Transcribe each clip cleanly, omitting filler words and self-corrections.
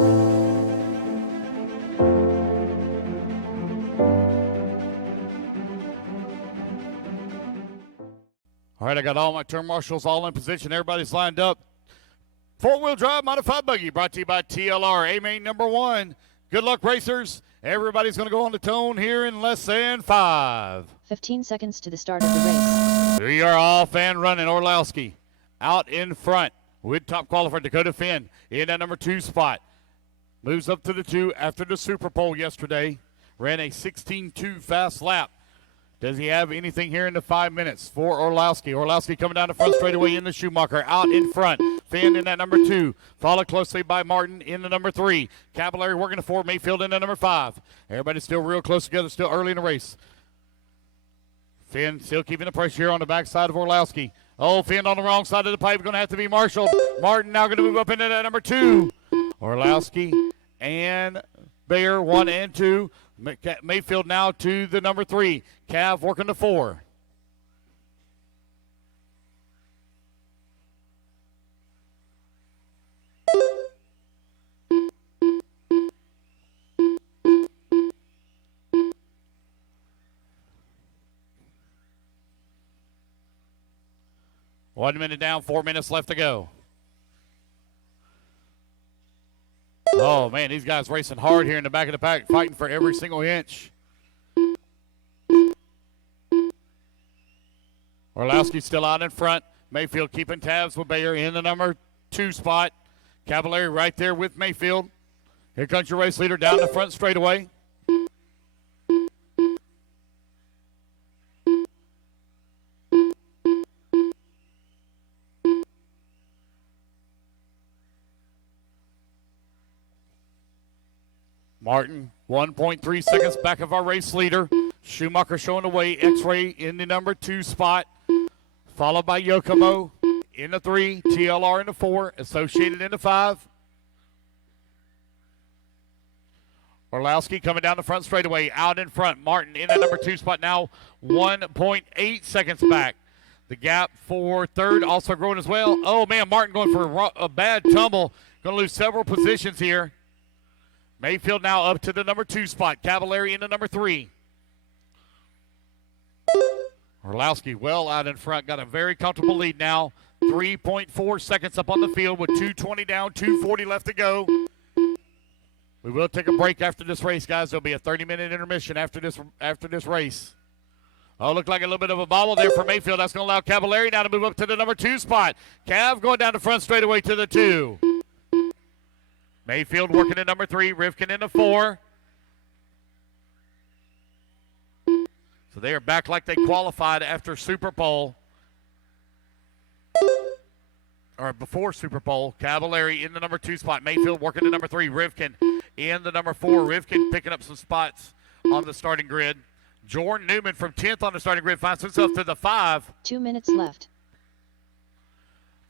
All right, I got all my turn marshals all in position. Everybody's lined up. Four-wheel drive modified buggy brought to you by TLR. A-Main number 1. Good luck, racers. Everybody's going to go on the tone here in less than 5. 15 seconds to the start of the race. We are off and running. Orlowski out in front with top qualifier Dakota Finn in that number 2 spot. Moves up to the 2 after the Super Bowl yesterday. Ran a 16.2 fast lap. Does he have anything here in the 5 minutes for Orlowski? Orlowski coming down the front straightaway in the Schumacher. Out in front. Finn in that number 2. Followed closely by Martin in the number 3. Cavallari working the 4. Mayfield in the number 5. Everybody's still real close together, still early in the race. Finn still keeping the pressure here on the backside of Orlowski. Oh, Finn on the wrong side of the pipe. Going to have to be marshaled. Martin now going to move up into that number 2. Orlowski and Bayer 1 and 2. Mayfield now to the number 3. Cav working the 4. One minute down, 4 minutes left to go. Oh, man, these guys racing hard here in the back of the pack, fighting for every single inch. Orlowski's still out in front. Mayfield keeping tabs with Bayer in the number 2 spot. Cavallari right there with Mayfield. Here comes your race leader down the front straightaway. Martin, 1.3 seconds back of our race leader. Schumacher showing the way. X-Ray in the number 2 spot. Followed by Yokomo in the 3. TLR in the 4. Associated in the 5. Orlowski coming down the front straightaway. Out in front. Martin in the number 2 spot now. 1.8 seconds back. The gap for 3rd also growing as well. Oh, man, Martin going for a bad tumble. Going to lose several positions here. Mayfield now up to the number 2 spot. Cavallari in the number 3. Orlowski well out in front. Got a very comfortable lead now. 3.4 seconds up on the field with 2:20 down, 2:40 left to go. We will take a break after this race, guys. There'll be a 30-minute intermission after this race. Oh, looked like a little bit of a bobble there for Mayfield. That's going to allow Cavallari now to move up to the number 2 spot. Cav going down the front straightaway to the 2. Mayfield working at number 3. Rivkin in the 4. So they are back like they qualified after Super Bowl. Or before Super Bowl. Cavallari in the number 2 spot. Mayfield working at number 3. Rivkin in the number 4. Rivkin picking up some spots on the starting grid. Jordan Newman from 10th on the starting grid finds himself to the 5. 2 minutes left.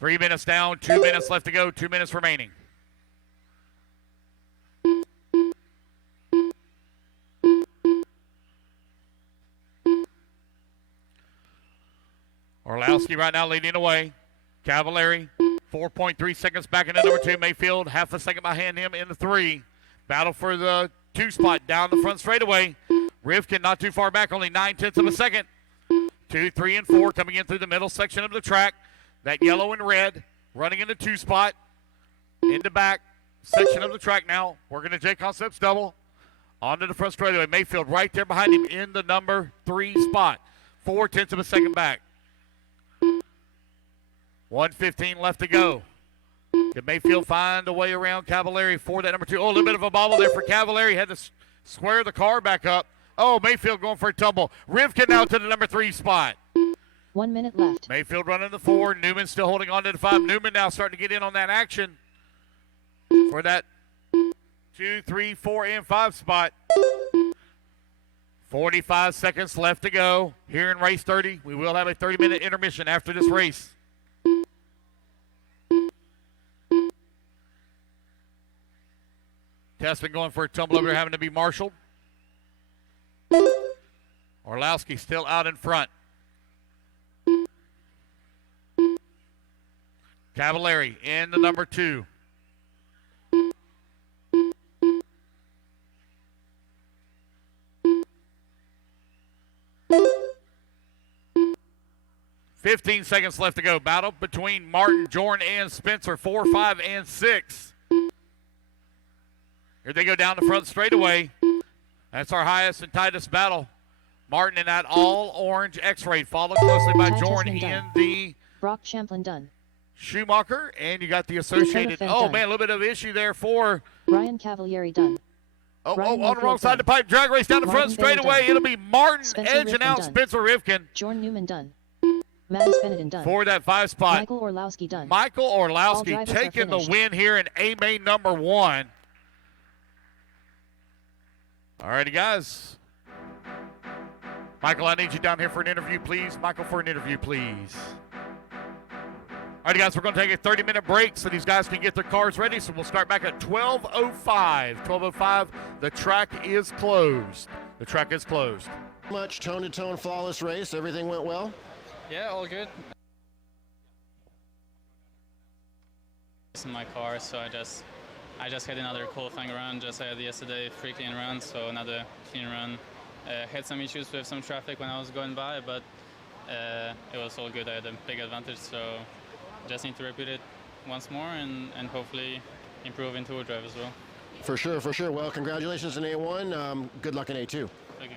3 minutes down, 2 minutes left to go, 2 minutes remaining. Orlowski right now leading away. Cavallari, 4.3 seconds back in the number 2. Mayfield, half a second behind him in the 3. Battle for the 2 spot down the front straightaway. Rivkin not too far back, only 9/10 of a second. 2, 3, and 4 coming in through the middle section of the track. That yellow and red running in the 2 spot. In the back section of the track now. Working the J Concepts double. Onto the front straightaway. Mayfield right there behind him in the number 3 spot. 4/10 of a second back. 1:15 left to go. Can Mayfield find a way around Cavallari for that number 2? Oh, a little bit of a bobble there for Cavallari. Had to square the car back up. Oh, Mayfield going for a tumble. Rivkin now to the number 3 spot. 1 minute left. Mayfield running the 4. Newman still holding on to the 5. Newman now starting to get in on that action for that 2, 3, 4, and 5 spot. 45 seconds left to go here in race 30. We will have a 30-minute intermission after this race. Tessman going for a tumble over there, having to be marshaled. Orlowski still out in front. Cavallari in the number 2. 15 seconds left to go. Battle between Martin, Jordan, and Spencer. 4, 5, and 6. Here they go down the front straightaway. That's our highest and tightest battle. Martin in that all-orange X-ray, followed closely by Jordan in the Brock Champlin done. Schumacher, and you got the associated. Oh, man, a little bit of issue there for Ryan Cavalieri done. On the wrong side of the pipe. Drag race down the front straightaway. It'll be Martin edging out Spencer Rivkin. Jordan Newman done. Mattis Benetton done. For that 5 spot. Michael Orlowski done. Michael Orlowski taking the win here in A-Main number 1. All righty, guys. Michael, I need you down here for an interview, please. Michael, for an interview, please. All right, guys, we're going to take a 30-minute break so these guys can get their cars ready. So we'll start back at 12:05. 12:05, the track is closed. The track is closed. Much tone-to-tone, flawless race. Everything went well? Yeah, all good. In my car, so I just had another qualifying run, just like yesterday, free clean run, so another clean run. Had some issues with some traffic when I was going by, but it was all good. I had a big advantage, so just need to repeat it once more and hopefully improve in tour drive as well. For sure, for sure. Well, congratulations in A1. Good luck in A2. Thank you.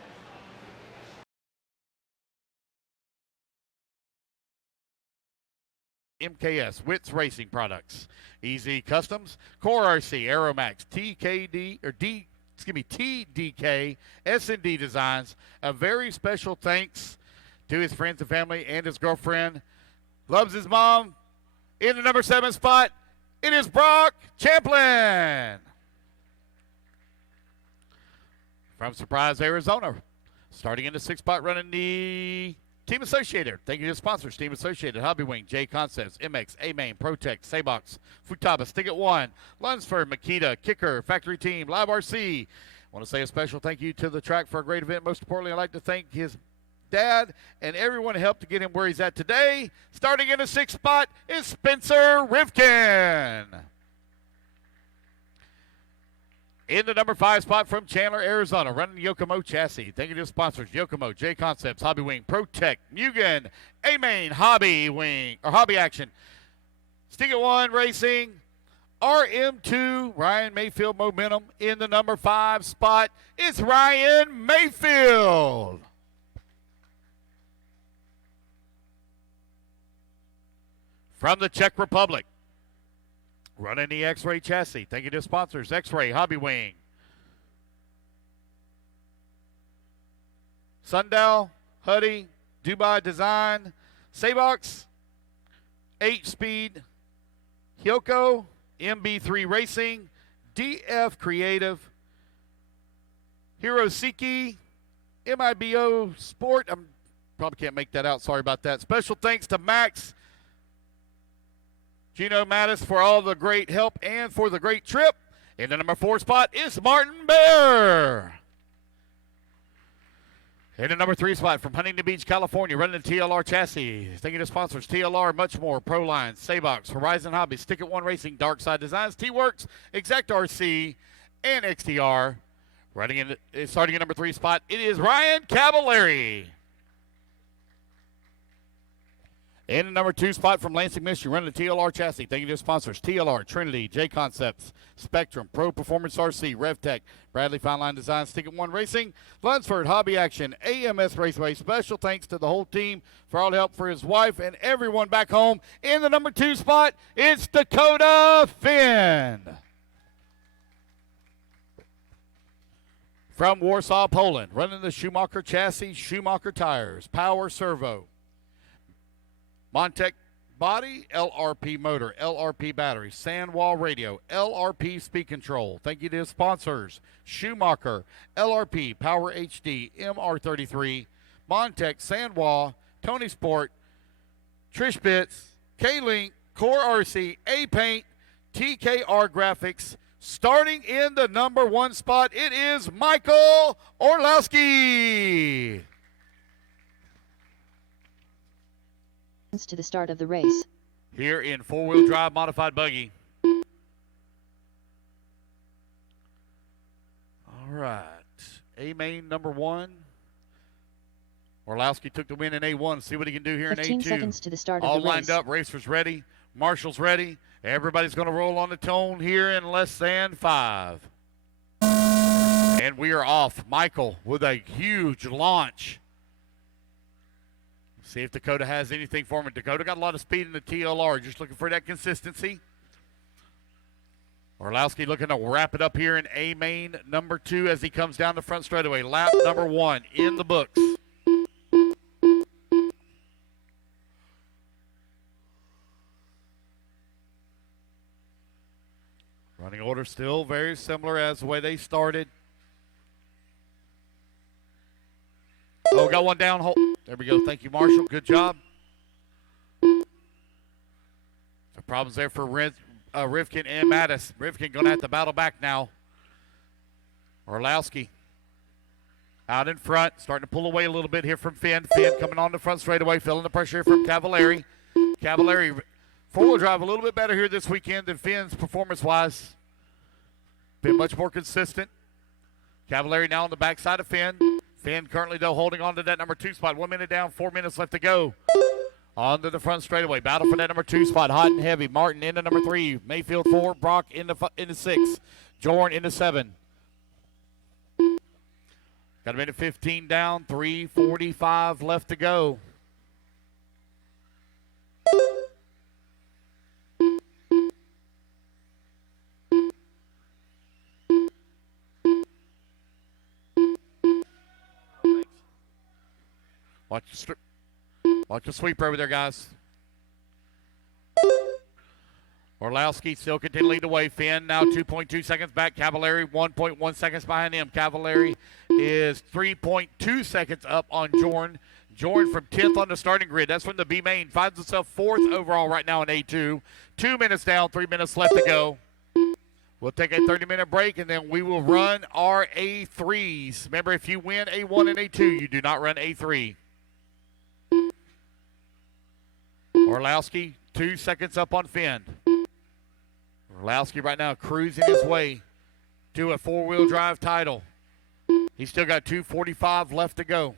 MKS, Witz Racing Products, Easy Customs, Core RC, Aeromax, TDK, S&D Designs. A very special thanks to his friends and family and his girlfriend. Loves his mom. In the number 7 spot, it is Brock Champlin. From Surprise, Arizona. Starting in the 6th spot, running the Team Associated. Thank you to sponsors. Team Associated, Hobby Wing, J Concepts, MX, A-Main, Protect, Saybox, Futaba, Stick at 1, Lunsford, Makita, Kicker, Factory Team, WRCE. I want to say a special thank you to the track for a great event. Most importantly, I'd like to thank his dad and everyone who helped to get him where he's at today. Starting in the 6th spot is Spencer Rivkin. In the number 5 spot from Chandler, Arizona, running the Yokomo chassis. Thank you to sponsors: Yokomo, J Concepts, Hobby Wing, Protect, Mugen, A-Main, Hobby Wing, or Hobby Action, Stick at 1 Racing, RM2, Ryan Mayfield Momentum. In the number 5 spot is Ryan Mayfield. From the Czech Republic, running the X-Ray chassis. Thank you to sponsors: X-Ray, Hobby Wing, Sundow, Huddy, Dubai Design, Saybox, H-Speed, Hyoko, MB3 Racing, DF Creative, Hirosiki, MIBO Sport. I probably can't make that out. Sorry about that. Special thanks to Max Gino Mattis for all the great help and for the great trip. In the number 4 spot is Martin Bear. In the number 3 spot from Huntington Beach, California, running the TLR chassis. Thank you to sponsors: TLR, Much More, Proline, Saybox, Horizon Hobby, Stick at 1 Racing, Dark Side Designs, T-Works, Exact RC, and XTR. Starting in number 3 spot, it is Ryan Cavalieri. In the number 2 spot from Lansing, Michigan, running the TLR chassis. Thank you to sponsors: TLR, Trinity, J Concepts, Spectrum, Pro Performance RC, RevTech, Bradley Fine Line Design, Stick at 1 Racing, Lunsford, Hobby Action, AMS Raceway. Special thanks to the whole team for all the help for his wife and everyone back home. In the number 2 spot, it's Dakota Finn. From Warsaw, Poland, running the Schumacher chassis, Schumacher tires, Power Servo, Montec body, LRP motor, LRP battery, Sandwall radio, LRP speed control. Thank you to sponsors: Schumacher, LRP, Power HD, MR33, Montec, Sandwall, Tony Sport, Trish Bits, K-Link, Core RC, A-Paint, TKR Graphics. Starting in the number 1 spot, it is Michael Orlowski. To the start of the race. Here in 4-wheel drive modified buggy. All right. A-Main number 1. Orlowski took the win in A1. See what he can do here in 15 A2. seconds to the start All of the race. lined up. Racers ready. Marshall's ready. Everybody's going to roll on the tone here in less than 5. And we are off. Michael with a huge launch. See if Dakota has anything for him. Dakota got a lot of speed in the TLR. Just looking for that consistency. Orlowski looking to wrap it up here in A main number 2 as he comes down the front straightaway. Lap number 1 in the books. Running order still very similar as the way they started. Oh, got one down. There we go. Thank you, Marshall. Good job. The problems there for Rivkin and Mattis. Rivkin going to have to battle back now. Orlowski out in front, starting to pull away a little bit here from Finn. Finn coming on the front straightaway, feeling the pressure from Cavallari. Cavallari four-wheel drive a little bit better here this weekend than Finn's performance-wise. Been much more consistent. Cavallari now on the backside of Finn. Finn currently, though, holding on to that number 2 spot. 1 minute down, 4 minutes left to go. On to the front straightaway. Battle for that number 2 spot. Hot and heavy. Martin into number 3. Mayfield 4. Brock into 6. Jorn into 7. Got a minute 15 down. 3:45 left to go. Watch the sweeper over there, guys. Orlowski still continuing to lead the way. Finn now 2.2 seconds back. Cavallari 1.1 seconds behind him. Cavallari is 3.2 seconds up on Jorn. Jorn from 10th on the starting grid. That's from the B main. Finds himself 4th overall right now in A2. 2 minutes down, 3 minutes left to go. We'll take a 30-minute break, and then we will run our A3s. Remember, if you win A1 and A2, you do not run A3. Orlowski, 2 seconds up on Finn. Orlowski right now cruising his way to a 4-wheel drive title. He's still got 2:45 left to go.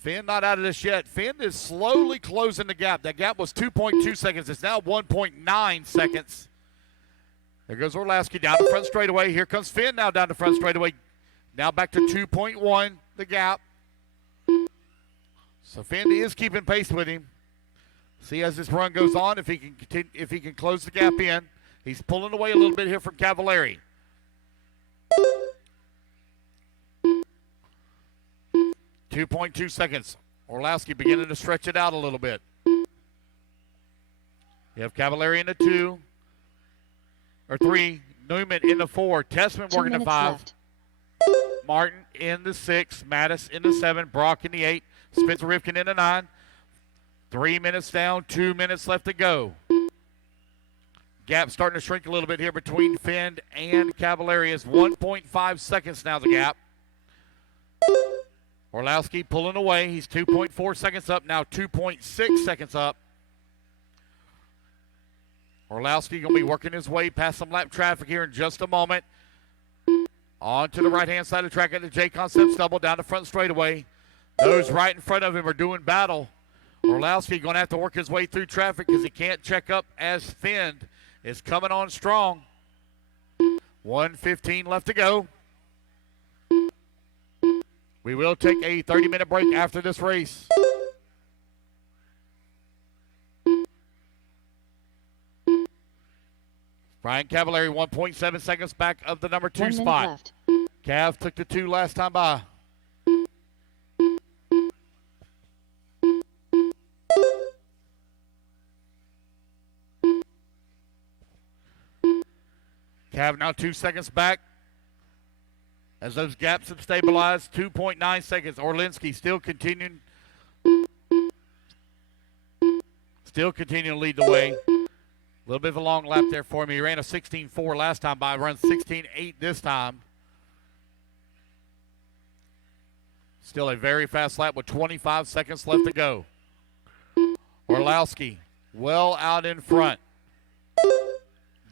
Finn not out of this yet. Finn is slowly closing the gap. That gap was 2.2 seconds. It's now 1.9 seconds. There goes Orlowski down the front straightaway. Here comes Finn now down the front straightaway. Now back to 2.1, the gap. So Finn is keeping pace with him. See as this run goes on if he can continue, if he can close the gap in. He's pulling away a little bit here from Cavallari. .2 seconds. Orlowski beginning to stretch it out a little bit. You have Cavallari in the 2 or 3. Newman in the 4. Tessman working the 5. Left. Martin in the 6. Mattis in the 7. Brock in the 8. Spencer Rivkin in the 9. 3 minutes down, 2 minutes left to go. Gap starting to shrink a little bit here between Finn and Cavallari. It's 1.5 seconds now, the gap. Orlowski pulling away. He's 2.4 seconds up, now 2.6 seconds up. Orlowski going to be working his way past some lap traffic here in just a moment. On to the right-hand side of the track at the J-Concept stubble down the front straightaway. Those right in front of him are doing battle. Orlowski going to have to work his way through traffic because he can't check up as Finn is coming on strong. 1:15 left to go. We will take a 30-minute break after this race. Brian Cavallari 1.7 seconds back of the number 2 1 minute spot. left. Cav took the 2 last time by. Cav now 2 seconds back. As those gaps have stabilized, 2.9 seconds. Orlinski still continuing to lead the way. A little bit of a long lap there for me. He ran a 16.4 last time by. Runs 16.8 this time. Still a very fast lap with 25 seconds left to go. Orlowski well out in front.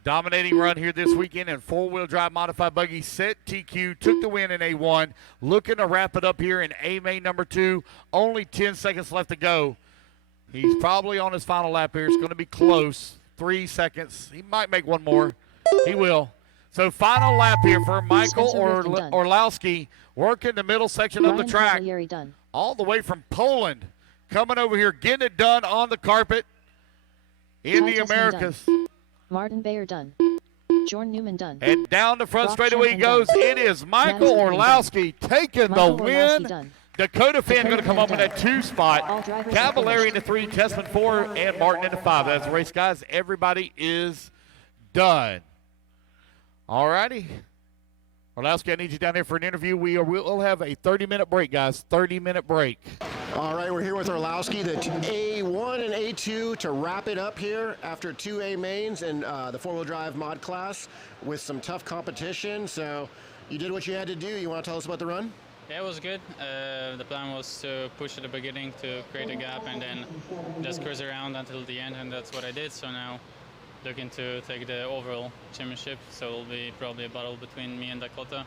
Dominating run here this weekend in four-wheel drive modified buggy. Set TQ, took the win in A1. Looking to wrap it up here in A main number 2. Only 10 seconds left to go. He's probably on his final lap here. It's going to be close. 3 seconds. He might make one more. He will. So final lap here for Michael Orlowski, working the middle section of the track. All the way from Poland. Coming over here, getting it done on the carpet in the Americas. Martin Bayer done. Jordan Newman done. And down the front straightaway he goes. It is Michael Orlowski taking the win. Dakota Finn going to come up in that 2 spot. Cavallari in the 3, Tessman 4, and Martin in the 5. That's the race, guys. Everybody is done. All righty. Orlowski, I need you down there for an interview. We'll have a 30-minute break, guys. 30-minute break. All right, we're here with Orlowski, the A1 and A2 to wrap it up here after 2 A mains and the four-wheel drive mod class with some tough competition. So you did what you had to do. You want to tell us about the run? Yeah, it was good. The plan was to push at the beginning to create a gap and then just cruise around until the end, and that's what I did. So now looking to take the overall championship. So it'll be probably a battle between me and Dakota.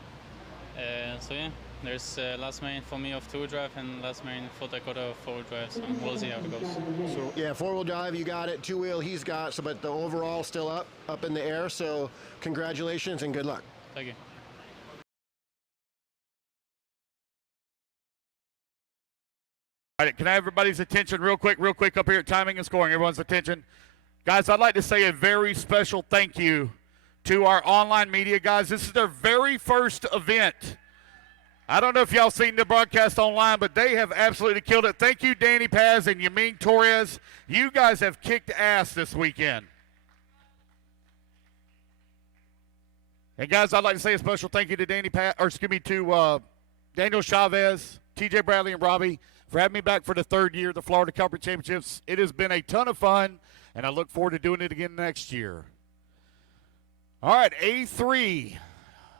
So yeah, there's last main for me of 2-wheel drive and last main for Dakota of 4-wheel drive. So we'll see how it goes. So yeah, 4-wheel drive, you got it. 2-wheel, he's got. So, but the overall still up in the air. So congratulations and good luck. Thank you. All right, can I have everybody's attention real quick up here at timing and scoring? Everyone's attention. Guys, I'd like to say a very special thank you to our online media guys. This is their very first event. I don't know if y'all seen the broadcast online, but they have absolutely killed it. Thank you, Danny Paz and Yamin Torres. You guys have kicked ass this weekend. And guys, I'd like to say a special thank you to to Daniel Chavez, TJ Bradley, and Robbie for having me back for the 3rd year of the Florida Cup Championships. It has been a ton of fun, and I look forward to doing it again next year. All right, A3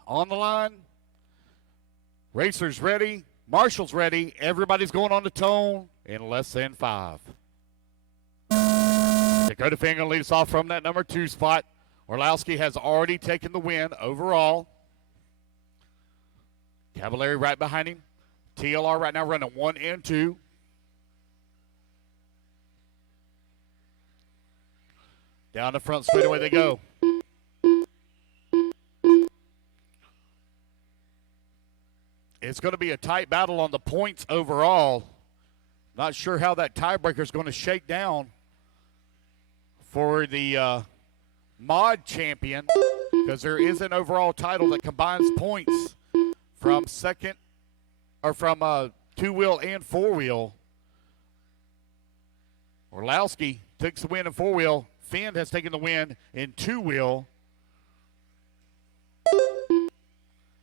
on the line. Racers ready. Marshall's ready. Everybody's going on the tone in less than 5. Dakota Finn going to lead us off from that number 2 spot. Orlowski has already taken the win overall. Cavallari right behind him. TLR right now running 1 and 2. Down the front straightaway they go. It's going to be a tight battle on the points overall. Not sure how that tiebreaker is going to shake down for the mod champion, because there is an overall title that combines points from from 2-wheel and 4-wheel. Orlowski takes the win in 4-wheel. Finn has taken the win in 2-wheel.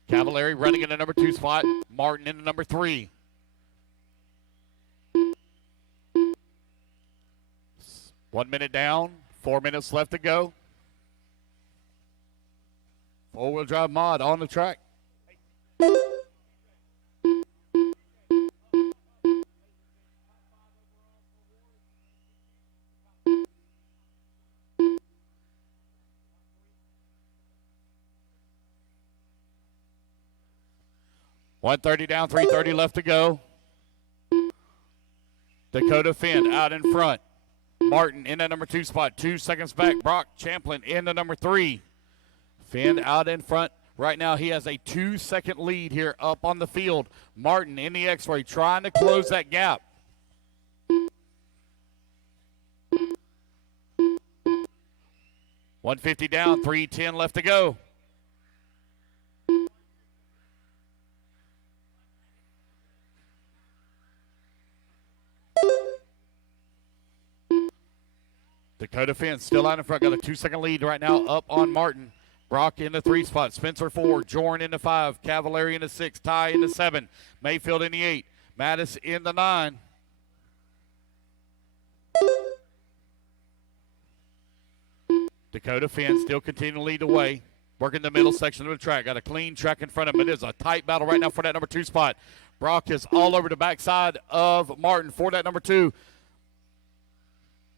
Cavallari running in the number 2 spot. Martin in the number 3. One minute down. 4 minutes left to go. 4-wheel drive mod on the track. .130 down, 3:30 left to go. Dakota Finn out in front. Martin in the number 2 spot, 2 seconds back. Brock Champlin in the number 3. Finn out in front. Right now he has a 2-second lead here up on the field. Martin in the X-ray trying to close that gap. .150 down, 3:10 left to go. Dakota Finn still out in front. Got a 2-second lead right now up on Martin. Brock in the 3 spot. Spencer 4. Jorn in the 5. Cavallari in the 6. Ty in the 7. Mayfield in the 8. Mattis in the 9. Dakota Finn still continuing to lead the way. Working the middle section of the track. Got a clean track in front of him. It is a tight battle right now for that number 2 spot. Brock is all over the backside of Martin for that number 2.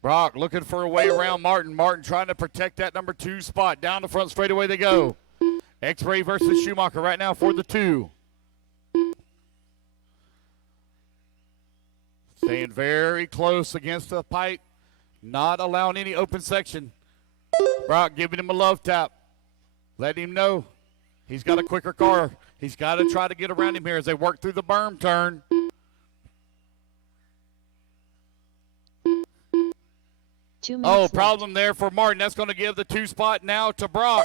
Brock looking for a way around Martin. Martin trying to protect that number 2 spot. Down the front straightaway they go. X-Ray versus Schumacher right now for the 2. Staying very close against the pipe. Not allowing any open section. Brock giving him a love tap. Letting him know he's got a quicker car. He's got to try to get around him here as they work through the berm turn. 2 minutes left. Problem there for Martin. That's going to give the 2 spot now to Brock.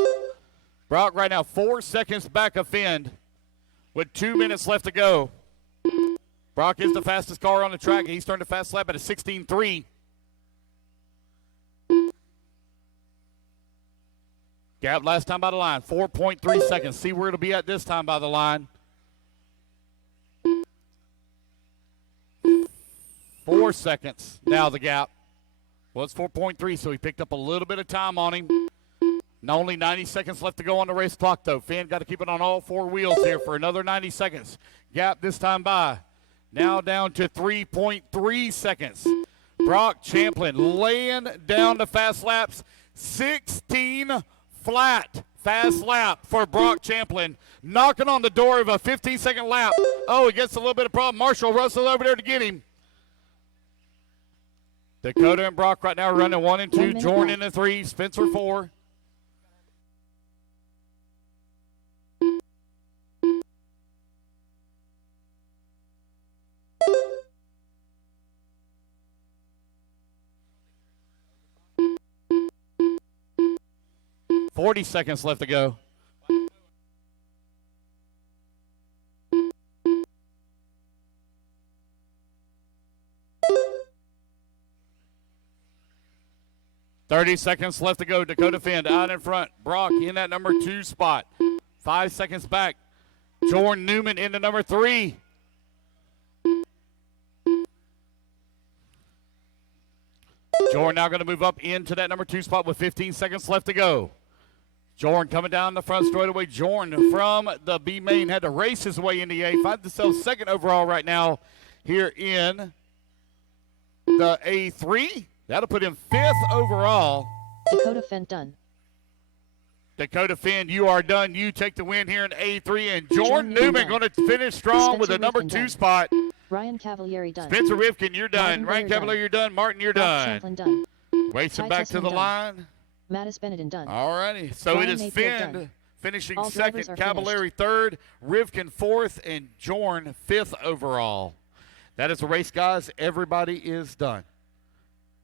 Brock right now 4 seconds back of Finn with 2 minutes left to go. Brock is the fastest car on the track. He's turned a fast lap at a 16.3. Gap last time by the line, 4.3 seconds. See where it'll be at this time by the line. 4 seconds now the gap. Well, it's 4.3, so he picked up a little bit of time on him. Not only 90 seconds left to go on the race clock, though. Finn got to keep it on all 4 wheels here for another 90 seconds. Gap this time by. Now down to 3.3 seconds. Brock Champlin laying down the fast laps. 16 flat fast lap for Brock Champlin. Knocking on the door of a 15-second lap. Oh, he gets a little bit of problem. Marshall Russell over there to get him. Dakota and Brock right now running 1 and 2. Jordan in the 3. Spencer 4. $40 seconds left to go. $30 seconds left to go. Dakota Finn out in front. Brock in that number 2 spot. 5 seconds back. Jordan Newman into number 3. Jordan now going to move up into that number 2 spot with 15 seconds left to go. Jordan coming down the front straightaway. Jordan from the B main had to race his way into the A. Finds himself 2nd overall right now here in the A3. That'll put him 5th overall. Dakota Finn done. Dakota Finn, you are done. You take the win here in A3. And Jordan Newman going to finish strong with a number 2 spot. Ryan Cavalieri done. Spencer Rivkin, you're done. Martin Ryan Bayer Cavalieri, you're done. Martin, you're Brock done. Champlin done. Racing Ty back to Tessman the done. line. Mattis Benetton done. All righty. So Ryan it is Mayfield Finn done. finishing All drivers 2nd, are Cavalieri 3rd, Rivkin 4th, and Jordan 5th overall. That is the race, guys. Everybody is done.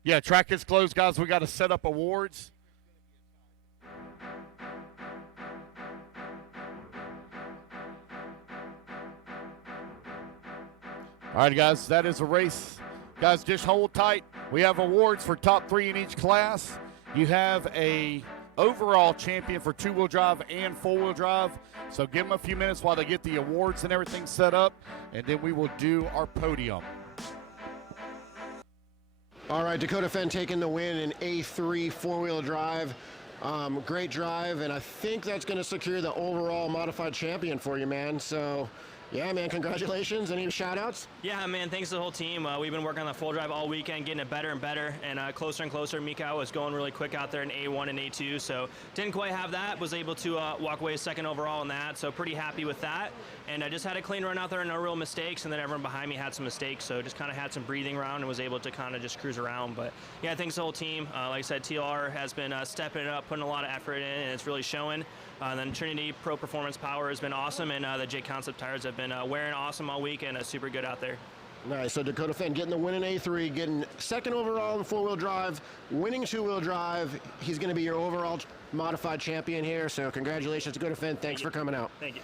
Yeah, track is closed, guys. We got to set up awards. All right, guys, that is a race. Guys, just hold tight. We have awards for top 3 in each class. You have a overall champion for 2-wheel drive and 4-wheel drive. So give them a few minutes while they get the awards and everything set up, and then we will do our podium. All right, Dakota Fenn taking the win in A3 4-wheel drive. Great drive, and I think that's going to secure the overall modified champion for you, man. So, yeah, man, congratulations. Any shout-outs? Yeah, man, thanks to the whole team. We've been working on the full drive all weekend, getting it better and better, and closer and closer. Mikau was going really quick out there in A1 and A2, so didn't quite have that. Was able to walk away 2nd overall in that, so pretty happy with that. And I just had a clean run out there, no real mistakes, and then everyone behind me had some mistakes, so just kind of had some breathing around and was able to kind of just cruise around. But, yeah, thanks to the whole team. Like I said, TLR has been stepping it up, putting a lot of effort in, and it's really showing. Then Trinity Pro Performance Power has been awesome, and the J Concept tires have been wearing awesome all week and super good out there. Nice. So Dakota Fenn getting the win in A3, getting 2nd overall in 4-wheel drive, winning 2-wheel drive. He's going to be your overall modified champion here. So congratulations, Dakota Fenn. Thanks for coming out. Thank you.